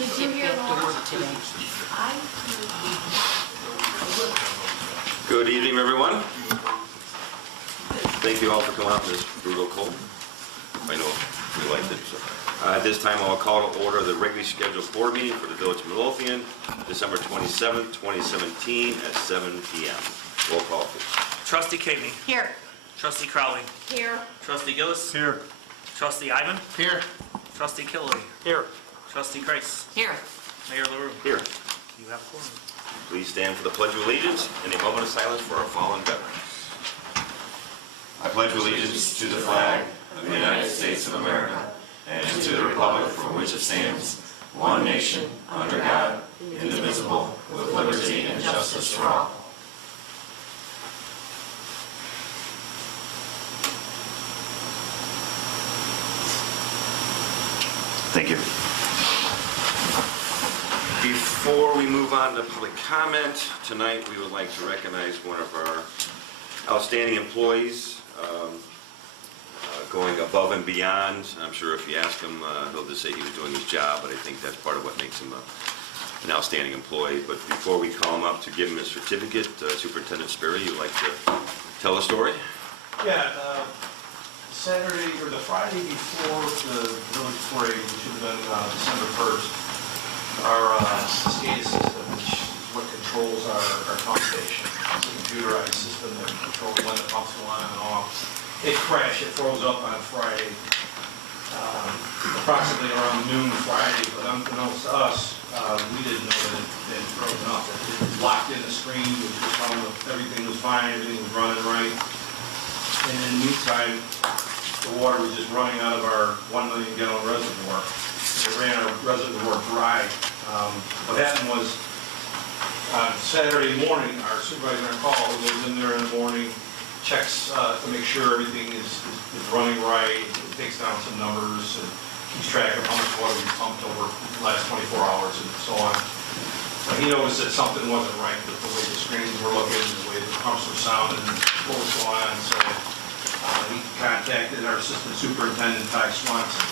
Did you hear Laura? Good evening, everyone. Thank you all for coming out in this brutal cold. I know we liked it. So. At this time, I'll call to order the regularly scheduled board meeting for the Village of Midlothian, December 27th, 2017 at 7 p.m. Roll call, please. Trustee Cagney. Here. Trustee Crowley. Here. Trustee Gillis. Here. Trustee Ivan. Here. Trustee Killary. Here. Trustee Kreis. Here. Mayor LaRue. Here. You have quorum. Please stand for the Pledge of Allegiance and a moment of silence for our fallen veterans. I pledge allegiance to the flag of the United States of America and to the republic for which it stands, one nation, under God, indivisible, with liberty and justice for all. Thank you. Before we move on to public comment, tonight we would like to recognize one of our outstanding employees going above and beyond. I'm sure if you ask him, he'll just say he was doing his job, but I think that's part of what makes him an outstanding employee. But before we call him up to give him his certificate, Superintendent Sperry, you'd like to tell a story? Yeah, Saturday, or the Friday before the village parade, which should have been December 1st, our SCADA system, which is what controls our pump station, it's a computerized system that controls when the pumps go on and off. It crashed, it froze up on Friday, approximately around noon Friday, but unbeknownst to us, we didn't know that it had frozen up. It locked in the screen, which was telling us everything was fine, everything was running right. And in the meantime, the water was just running out of our 1 million gallon reservoir. It ran our reservoir dry. What happened was, on Saturday morning, our supervisor on call goes in there in the morning, checks to make sure everything is running right, it takes down some numbers, and keeps track of how much water we pumped over the last 24 hours and so on. But he noticed that something wasn't right with the way the screens were looking, the way the pumps were sounding, and what was going on. So he contacted our assistant superintendent, Tye Swanson.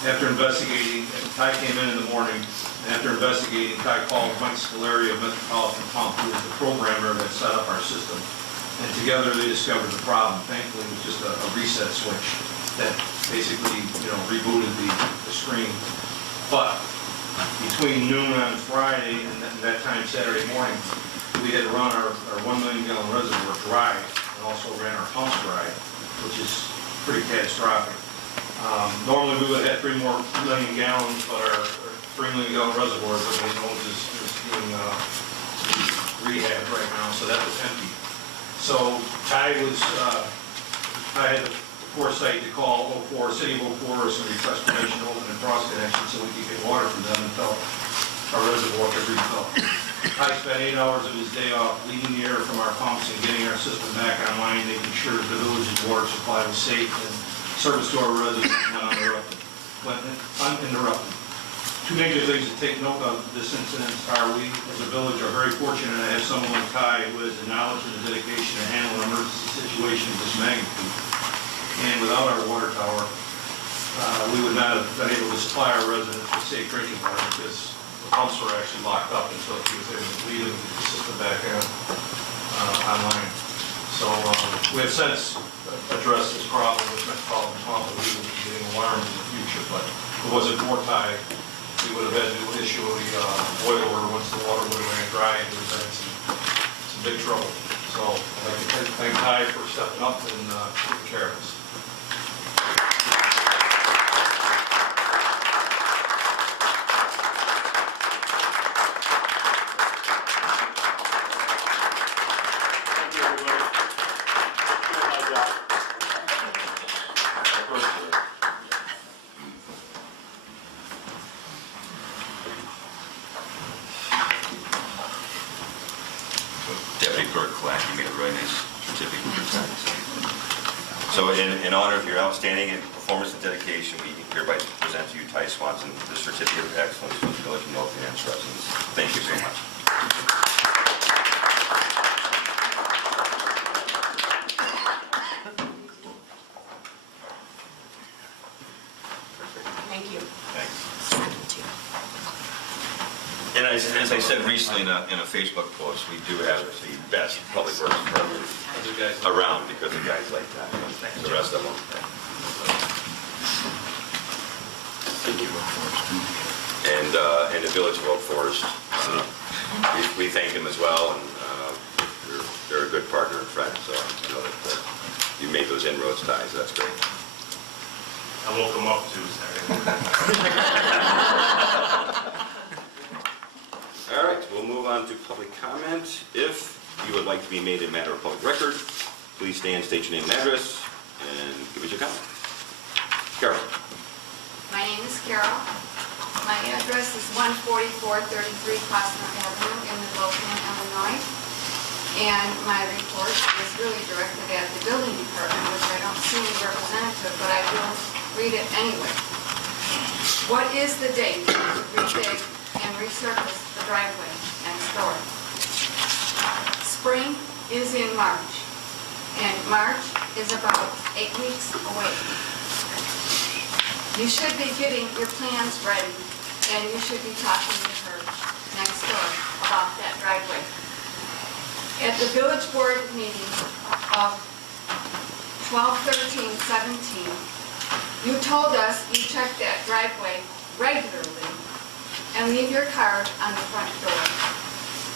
After investigating, Tye came in the morning, and after investigating, Tye called Mike Scolari of Metropolitan Pump, who was the programmer that set up our system. And together they discovered the problem. Thankfully, it was just a reset switch that basically, rebooted the screen. But between noon on Friday and that time Saturday morning, we had to run our 1 million gallon reservoir dry and also ran our pumps dry, which is pretty catastrophic. Normally we would have had 3 more million gallons, but our 3 million gallon reservoir, as everybody knows, is being rehabbed right now, so that was empty. So Tye had the foresight to call City of Eau Forest and request permission to open a cross connection so we could get water from them until our reservoir could refill. Tye spent 8 hours of his day off leading the air from our pumps and getting our system back online, making sure that the village's water supply was safe and service to our residents went uninterrupted. 2 major things to take note of this incident are we, as a village, are very fortunate to have someone like Tye who has the knowledge and the dedication to handle an emergency situation of this magnitude. And without our water tower, we would not have been able to supply our residents with safe drinking water because the pumps were actually locked up until he was able to leave and get the system back online. So we have since addressed this problem with Metropolitan Pump, and we will be getting alarms in the future. But if it wasn't for Tye, we would have had to issue a boil order once the water would have ran dry, and we would have had some big trouble. So I'd like to thank Tye for stepping up and taking care of us. Deputy Clerk Clack, you made a really nice certificate for Tye. So in honor of your outstanding performance and dedication, we hereby present to you, Tye Swanson, the Certificate of Excellence for the Village of Midlothian and its residents. Thank you so much. Thank you. Thanks. as I said recently in a Facebook post, we do have the best public works department around because of guys like that, and the rest of them. And the village of Oak Forest, we thank them as well, and they're a good partner and friend, so I know that you made those inroads, Tye, so that's great. I woke him up Tuesday. All right, we'll move on to public comment. If you would like to be made a matter of public record, please stand, state your name and address, and give us your comment. Carol. My name is Carol. My address is 14433 Costner Avenue in Midlothian, Illinois. And my report is really directed at the building department, which I don't see any representative, but I will read it anyway. What is the date to redig and resurface the driveway next door? Spring is in March, and March is about 8 weeks away. You should be getting your plans ready, and you should be talking to her next door about that driveway. At the village board meeting of 12/13/17, you told us you check that driveway regularly and leave your card on the front door.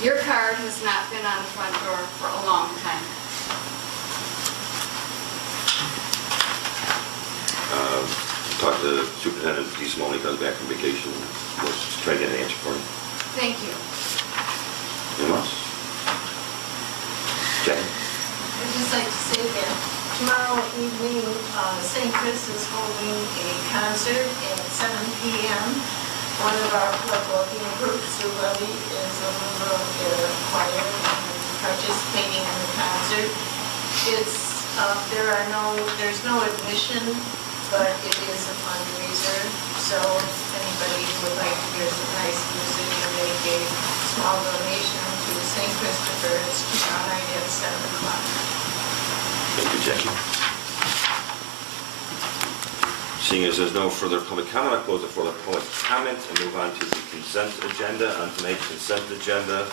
Your card has not been on the front door for a long time. Talk to Superintendent Tye Swanson when he comes back from vacation. Let's try to get an answer for him. Thank you. Anyone else? Jackie? I'd just like to say that tomorrow evening, St. Chris is holding a concert at 7 p.m. One of our Midlothian groups, Sue Levy, is a member of their choir and participating in the concert. There's no admission, but it is a fundraiser. So if anybody would like to hear some nice music or make a small donation to St. Christopher, it's tomorrow night at 7 o'clock. Thank you, Jackie. Seeing as there's no further public comment, I'll close the floor to public comment and move on to the consent agenda. On tonight's consent agenda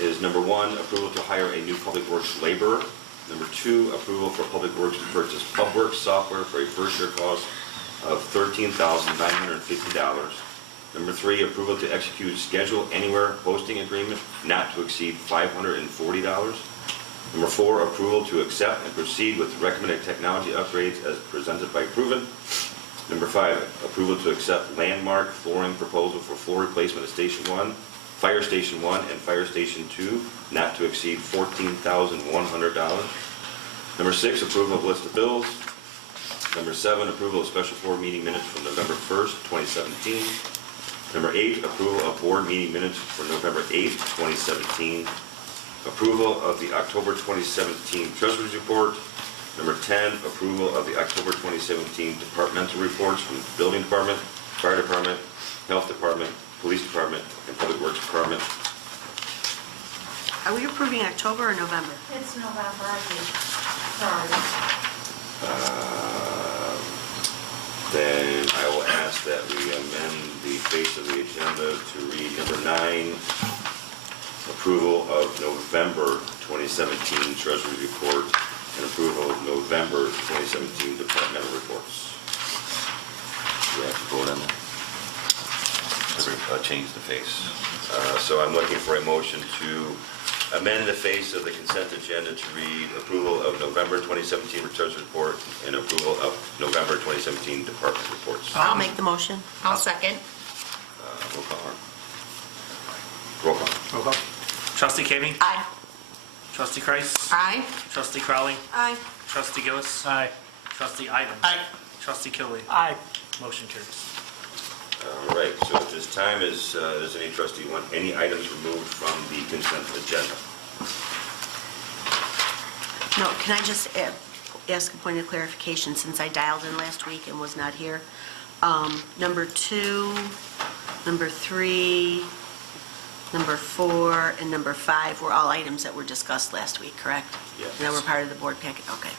is number 1, approval to hire a new public works laborer. Number 2, approval for public works to purchase PubWorks software for a first-year cost of $13,950. Number 3, approval to execute Schedule Anywhere posting agreement not to exceed $540. Number 4, approval to accept and proceed with recommended technology upgrades as presented by Proven. Number 5, approval to accept landmark flooring proposal for floor replacement at Station 1, Fire Station 1, and Fire Station 2, not to exceed $14,100. Number 6, approval of list of bills. Number 7, approval of special board meeting minutes from November 1st, 2017. Number 8, approval of board meeting minutes for November 8th, 2017. Approval of the October 2017 Treasurer's Report. Number 10, approval of the October 2017 departmental reports from the Building Department, Fire Department, Health Department, Police Department, and Public Works Department. Are we approving October or November? It's November, I think. Sorry. Then I will ask that we amend the face of the agenda to read number 9, approval of November 2017 Treasury Report and approval of November 2017 departmental reports. We have to vote on that. Change the face. So I'm looking for a motion to amend the face of the consent agenda to read approval of November 2017 Treasury Report and approval of November 2017 department reports. I'll make the motion. I'll second. Roll call. Roll call. Roll call. Trustee Kaving. Aye. Trustee Kreis. Aye. Trustee Crowley. Aye. Trustee Gillis. Aye. Trustee Iden. Aye. Trustee Killy. Aye. Motion carries. All right, so at this time, does any trustee want any items removed from the consent agenda? No, can I just ask a point of clarification since I dialed in last week and was not here? Number 2, number 3, number 4, and number 5 were all items that were discussed last week, correct? Yes. That were part of the board packet, okay.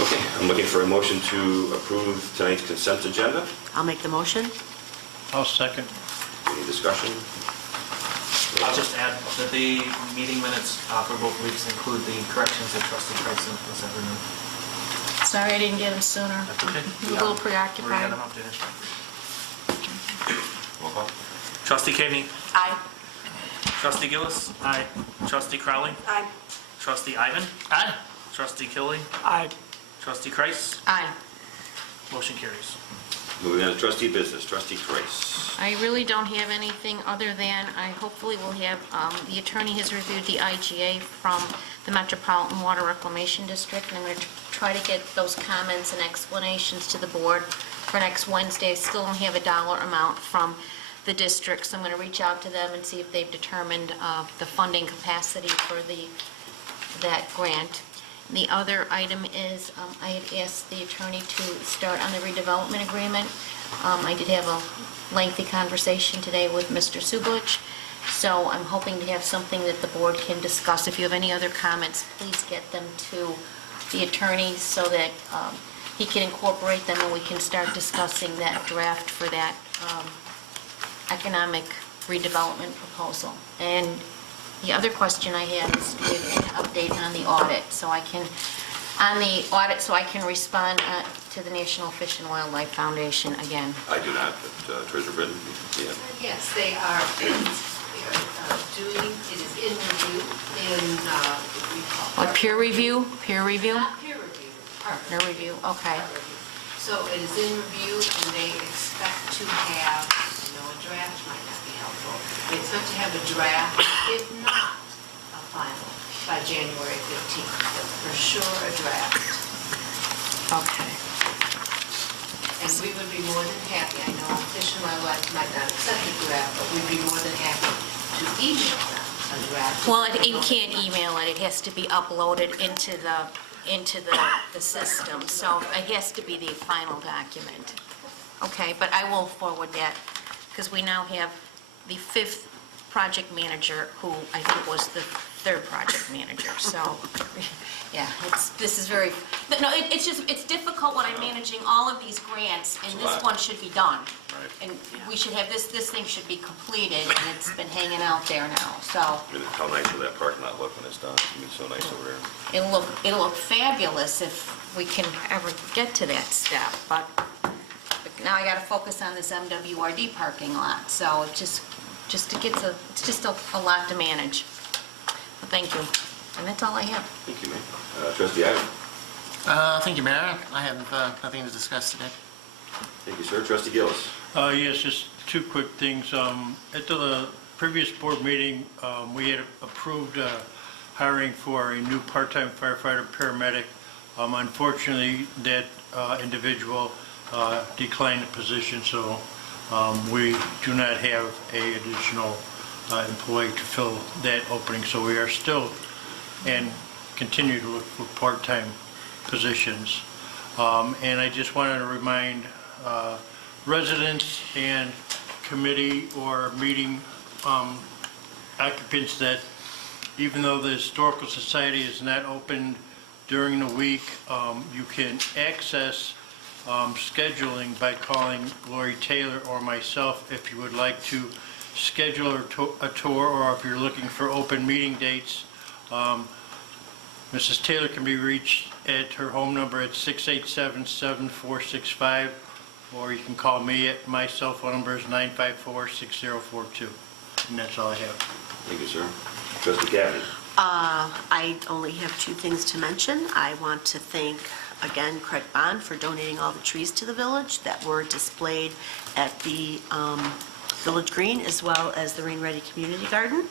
Okay, I'm looking for a motion to approve tonight's consent agenda. I'll make the motion. I'll second. Any discussion? I'll just add that the meeting minutes for both weeks include the corrections that trustee Price sent this afternoon. Sorry I didn't get them sooner. That's okay. I'm a little We got preoccupied. them updated. Roll call. Trustee Kavney. Aye. Trustee Gillis. Aye. Trustee Crowley. Aye. Trustee Ivan. Aye. Trustee Killy. Aye. Trustee Kreis. Aye. Motion carries. Moving on to trustee business, trustee Kreis. I really don't have anything other than I hopefully will have, the attorney has reviewed the IGA from the Metropolitan Water Reclamation District, and I'm going to try to get those comments and explanations to the board for next Wednesday. I still don't have a dollar amount from the district, so I'm going to reach out to them and see if they've determined the funding capacity for that grant. The other item is, I had asked the attorney to start on the redevelopment agreement. I did have a lengthy conversation today with Mr. Sublich, so I'm hoping to have something that the board can discuss. If you have any other comments, please get them to the attorney so that he can incorporate them and we can start discussing that draft for that economic redevelopment proposal. And the other question I had is to give an update on the audit, so I can respond to the National Fish and Wildlife Foundation again. I do not, but Treasurer Britton, yeah. Yes, they are doing, it is in review in, we call What, peer review? Peer review? Not peer review, partner. Peer review, okay. Partner review. So it is in review and they expect to have, I know a draft might not be helpful, they expect to have a draft, if not a final, by January 15th. But for sure a draft. Okay. And we would be more than happy, I know Fish and Wildlife might not accept the draft, but we'd be more than happy to email them a draft. Well, you can't email it, it has to be uploaded into the system, so it has to be the final document. Okay, but I will forward that, because we now have the 5th project manager, who I think was the 3rd project manager, so, yeah, this is very, no, it's difficult when I'm managing all of these grants, and this one should be done. And we should have, this thing should be completed, and it's been hanging out there now, so. And how nice will that parking lot look when it's done? It'll be so nice over there. It'll look fabulous if we can ever get to that step, but now I gotta focus on this MWRD parking lot, so it's just a lot to manage. But thank you, and that's all I have. Thank you, ma'am. Trustee Ivan. Thank you, Mayor. I have nothing to discuss today. Thank you, sir. Trustee Gillis. Yes, just two quick things. At the previous board meeting, we had approved hiring for a new part-time firefighter paramedic. Unfortunately, that individual declined the position, so we do not have an additional employee to fill that opening. So we are still and continue to look for part-time positions. And I just wanted to remind residents and committee or meeting occupants that even though the Historical Society is not open during the week, you can access scheduling by calling Lori Taylor or myself if you would like to schedule a tour, or if you're looking for open meeting dates. Mrs. Taylor can be reached at her home number at 687-7465, or you can call me at my cell phone number is 954-6042. And that's all I have. Thank you, sir. Trustee Kavney. I only have two things to mention. I want to thank, again, Craig Bond for donating all the trees to the village that were displayed at the Village Green, as well as the Rain Ready Community Garden.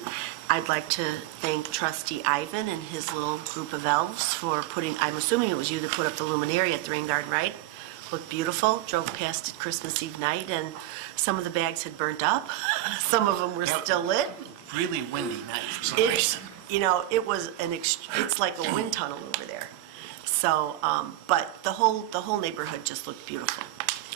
I'd like to thank Trustee Ivan and his little group of elves for putting, I'm assuming it was you that put up the luminary at the Rain Garden, right? Looked beautiful. Drove past it Christmas Eve night, and some of the bags had burnt up. Some of them were still lit. Really windy night for some It, reason. you know, it was it's like a wind tunnel over there. So, but the whole neighborhood just looked beautiful.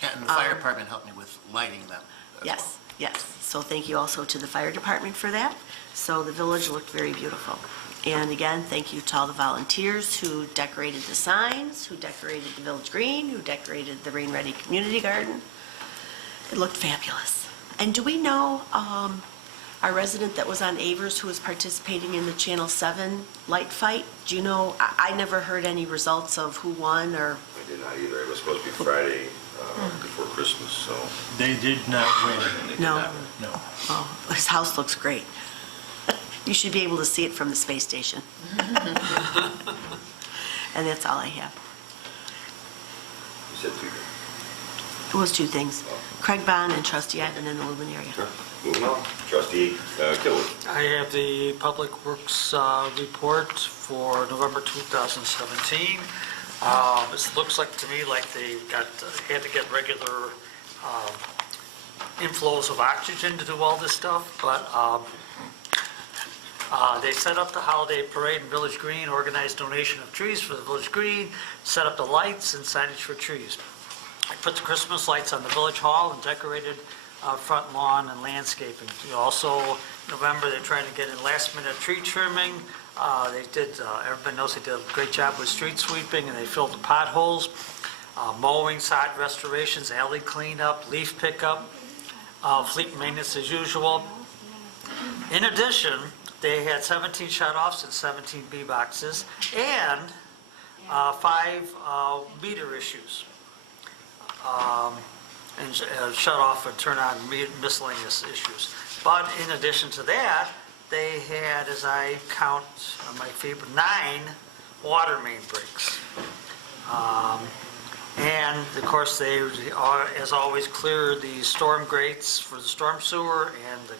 Yeah, and the fire department helped me with lighting them as well. Yes, yes. So thank you also to the fire department for that. So the village looked very beautiful. And again, thank you to all the volunteers who decorated the signs, who decorated the Village Green, who decorated the Rain Ready Community Garden. It looked fabulous. And do we know our resident that was on Avers who was participating in the Channel 7 light fight? Do you know, I never heard any results of who won or? I did not either. It was supposed to be Friday before Christmas, so. They did not win. No. No. Oh, his house looks great. You should be able to see it from the space station. And that's all I have. You said 2 things. It was 2 things. Craig Bond and Trustee Ivan in the Lumen area. Sure. Moving on. Trustee Kilwood. I have the Public Works report for November 2017. It looks like to me like they had to get regular inflows of oxygen to do all this stuff, but they set up the holiday parade in Village Green, organized donation of trees for the Village Green, set up the lights and signage for trees. I put the Christmas lights on the Village Hall and decorated front lawn and landscaping. Also, November, they're trying to get in last-minute tree trimming. Everybody knows they did a great job with street sweeping, and they filled the potholes, mowing, sod restorations, alley cleanup, leaf pickup, fleet maintenance as usual. In addition, they had 17 shut-offs and 17 B-boxes, and 5 meter issues. And shut off and turn on miscellaneous issues. But in addition to that, they had, as I count on my feet, 9 water main breaks. And of course, they are, as always, clear the storm grates for the storm sewer and the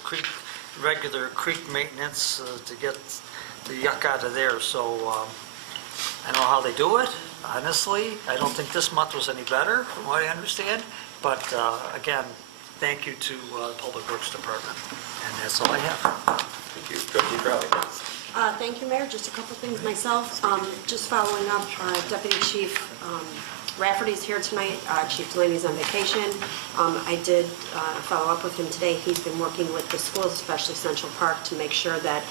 regular creek maintenance to get the yuck out of there. So I don't know how they do it, honestly. I don't think this month was any better, from what I understand. But again, thank you to the Public Works Department. And that's all I have. Thank you. Trustee Crowley. Thank you, Mayor. Just a couple things myself. Just following up, Deputy Chief Rafferty's here tonight. Chief Delaney's on vacation. I did follow up with him today. He's been working with the schools, especially Central Park, to make sure that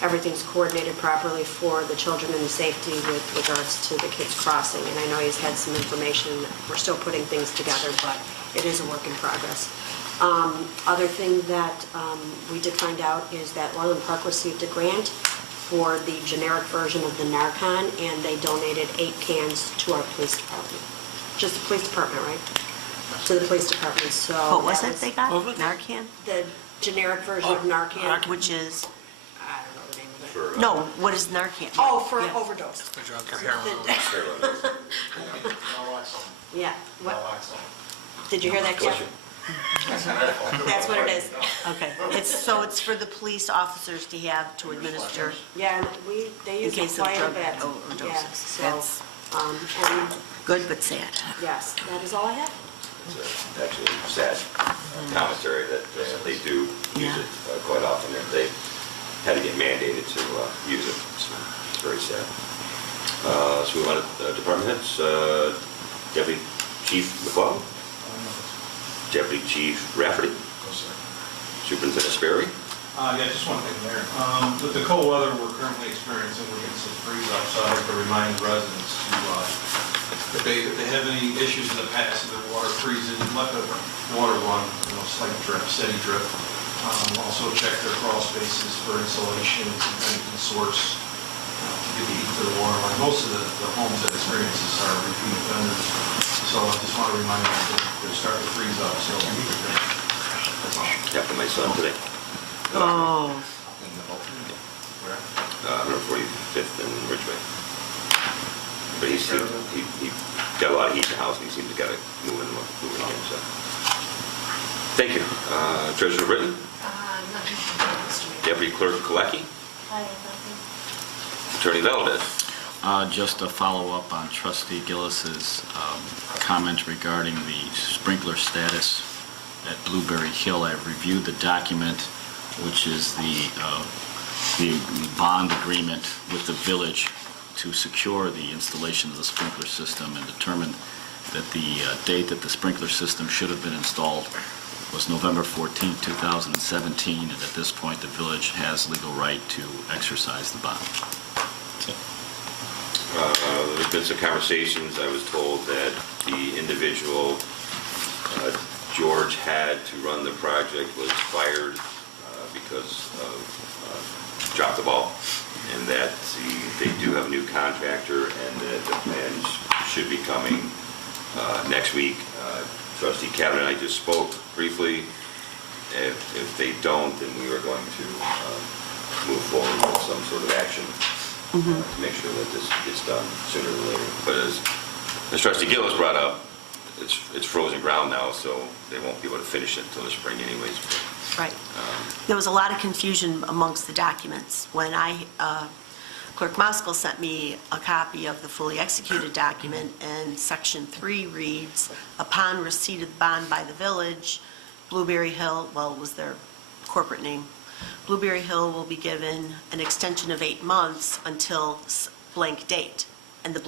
everything's coordinated properly for the children and the safety with regards to the kids crossing. And I know he's had some information. We're still putting things together, but it is a work in progress. Other thing that we did find out is that Orland Park received a grant for the generic version of the Narcan, and they donated 8 cans to our police department. Just the police department, right? To the police department, so. What was it they got? Narcan? The generic version of Narcan. Which is, I don't know the name of it. no, what is Narcan? Oh, for Yeah. overdose. For drug Yeah. What? Did you hear that, Jeff? That's what it is. Okay, it's for the police officers to have to administer Yeah, and they in use it case of quite a drug bit. Yeah, overdoses. so, That's and good but sad. yes, that is all I have. It's actually sad commentary that they do use it quite often. And they had to get mandated to use it. So it's very sad. So we want to department heads. Deputy Chief McClellan. Deputy Chief Rafferty. Superintendent Sperry. Yeah, just one thing there. With the cold weather we're currently experiencing, we're getting some freeze outside to remind the residents to, if they have any issues in the past, if their water freezes, let the water run, slight drip, steady drip. Also check their crawl spaces for insulation and some kind of source to get the heat to the water line. Most of the homes that experience this are repeat offenders. So I just want to remind them that they're starting to freeze up, so that's all. After my son today. Oh, 145th and Ridgeway. But he got a lot of heat in the house, and he seems to got it moving along. So, thank you, Treasurer Britton. Nothing. Deputy Clerk Kalecki. Attorney Valdez. Just a follow-up on Trustee Gillis's comment regarding the sprinkler status at Blueberry Hill. I've reviewed the document, which is the bond agreement with the village to secure the installation of the sprinkler system, and determined that the date that the sprinkler system should have been installed was November 14, 2017, and at this point the village has legal right to exercise the bond. There's been some conversations. I was told that the individual George had to run the project was fired because of dropped the ball, and that they do have a new contractor, and that the plans should be coming next week. Trustee Kavanaugh and I just spoke briefly. If they don't, then we are going to move forward with some sort of action to make sure that this gets done sooner than later. But as Trustee Gillis brought up, it's frozen ground now, so they won't be able to finish it until the spring anyways. Right. There was a lot of confusion amongst the documents. When Clerk Moskal sent me a copy of the fully executed document, and Section 3 reads, upon receipt of the bond by the village, Blueberry Hill, well, it was their corporate name, Blueberry Hill will be given an extension of 8 months until blank date, and the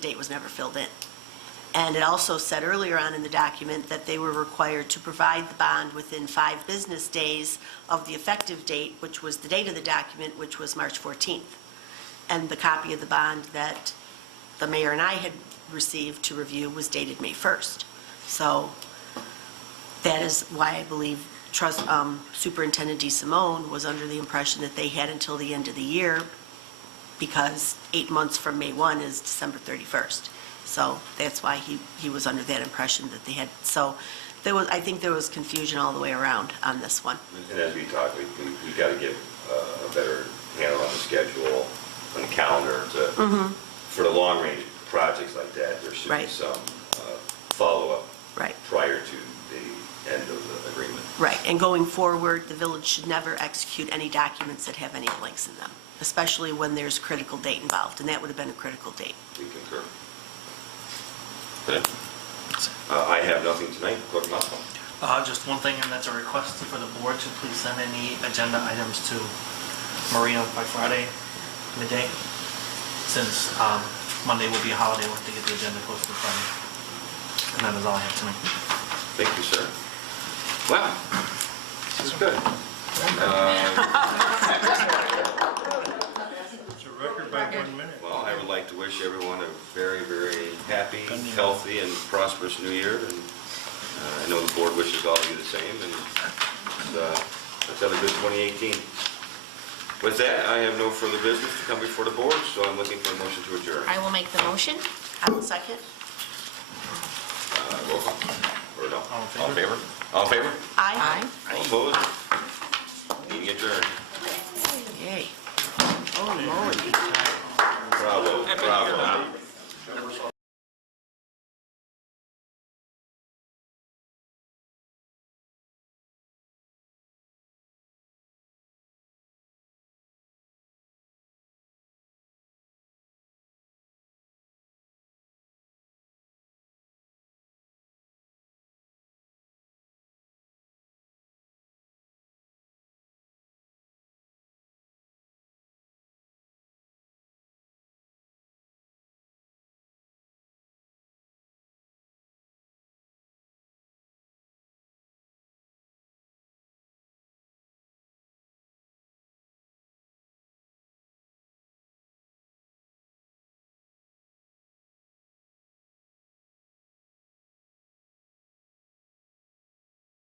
date was never filled in. And it also said earlier on in the document that they were required to provide the bond within 5 business days of the effective date, which was the date of the document, which was March 14th. And the copy of the bond that the mayor and I had received to review was dated May 1st. So that is why I believe Superintendent DeSimone was under the impression that they had until the end of the year, because 8 months from May 1 is December 31st. So that's why he was under that impression that they had. So I think there was confusion all the way around on this one. And as we talked, we got to get a better handle on the schedule, on the calendar for the long-range projects like that. There should be some follow-up prior to the end of the agreement. Right, and going forward, the village should never execute any documents that have any blanks in them, especially when there's critical date involved, and that would have been a critical date. We concur. I have nothing tonight. Clerk Moskal. Just one thing, and that's a request for the board to please send any agenda items to Marina by Friday midday, since Monday will be a holiday. We'll have to get the agenda posted Friday. And that is all I have tonight. Thank you, sir. Well, this is good. It's a record by 1 minute. Well, I would like to wish everyone a very, very happy, healthy, and prosperous new year. And I know the board wishes all of you the same. And let's have a good 2018. With that, I have no further business to come before the board, so I'm looking for a motion to adjourn. I will make the motion. I will second. Roll call. Or no? All in favor? All in favor? All in favor? Aye. All opposed? Meeting adjourned. Yay. Oh, Lord. Bravo, bravo.